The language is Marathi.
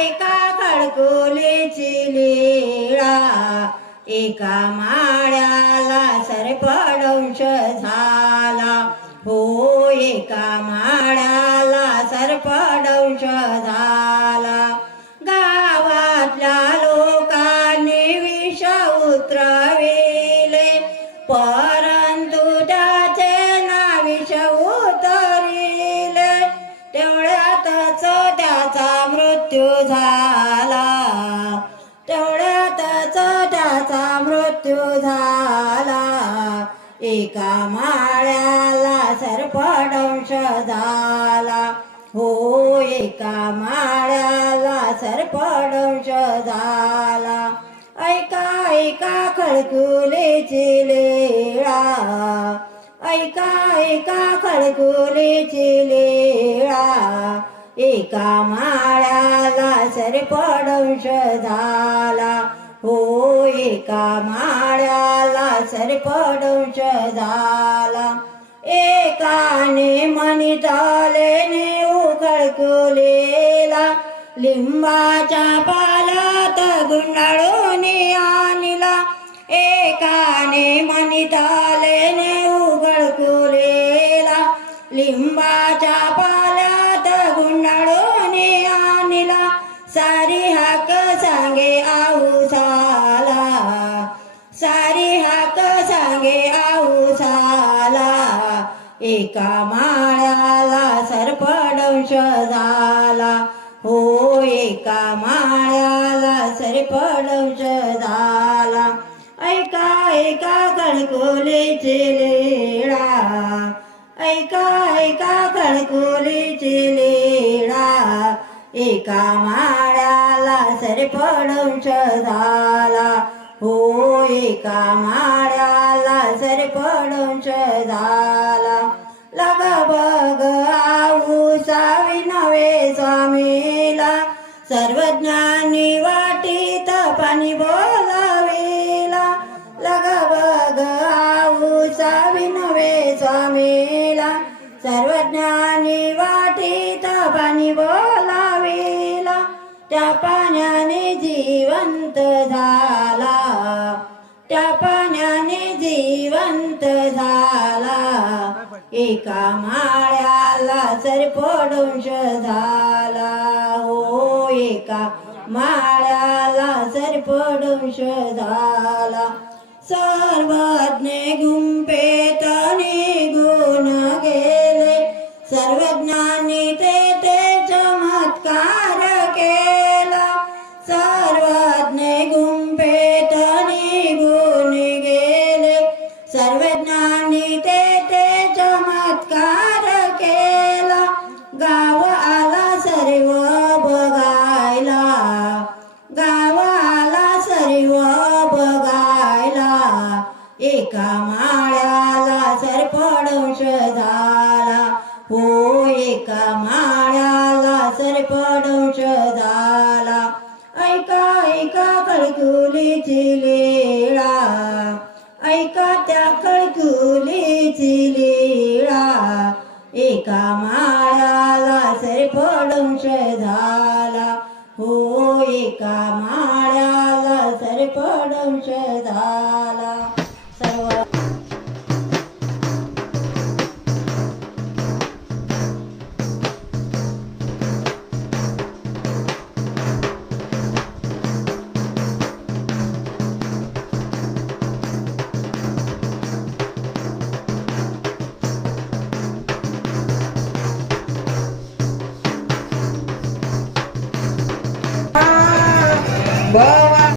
एका खडकोलेची लीळा एका माळ्याला सर्पदंश झाला. हो एका माळ्याला सर्पदंश झाला. झाला तेवढ्यातच त्याचा मृत्यू झाला. एका माळ्याला सर्पदंश झाला. हो एका माळ्याला सर्पदंश झाला. ऐका ऐका खळकुलीची लेळा. ऐका ऐका खळकुलीची ले एका माळ्याला सर्पदंश झाला हो एका माळ्याला सर्पदंश झाला एकाने मनितालेने उखळकुलेला लिंबाच्या पालात गुंडाळून आणला. एकाने मनितालेने उघडकुलेला लिंबाच्या पाला सारी हाक सांगे आऊसाला सारी हाक सांगे आऊसाला एका माळ्याला सर्पदंश झाला. हो एका माळ्याला सर्पदंश झाला. ऐका ऐका कणकोलीचे लेळा. ऐका ऐका कणकोलीचे ले एका माळ्याला सर्पदंश झाला. हो एका माळ्याला सर्पदंश झाला. लग बग आऊसावी नवे स्वामीला. सर्वज्ञानी सर्वज्ञानी वाटीत पाणी बोलावेला. त्या पाण्याने जिवंत झाला. त्या पाण्याने जिवंत झाला. एका माळ्याला सर्पदंश झाला. हो एका माळ्याला सर्पदंश झाला. सर्वज्ञ गुंपेत चमत्कार केला सर्वज्ञ गुंफेत निघून गेले. सर्वज्ञानी ते ते चमत्कार केला. गाव आला सर्व बघायला. गाव आला सर्व बघायला. एका माळ्याला सर्पदंश झाला हो एका माळ ऐका लीळा ऐका त्या कळकुलीची लीळा एका माळ्याला सरपडंश झाला हो एका माळ्याला सरपडंश झाला Bye.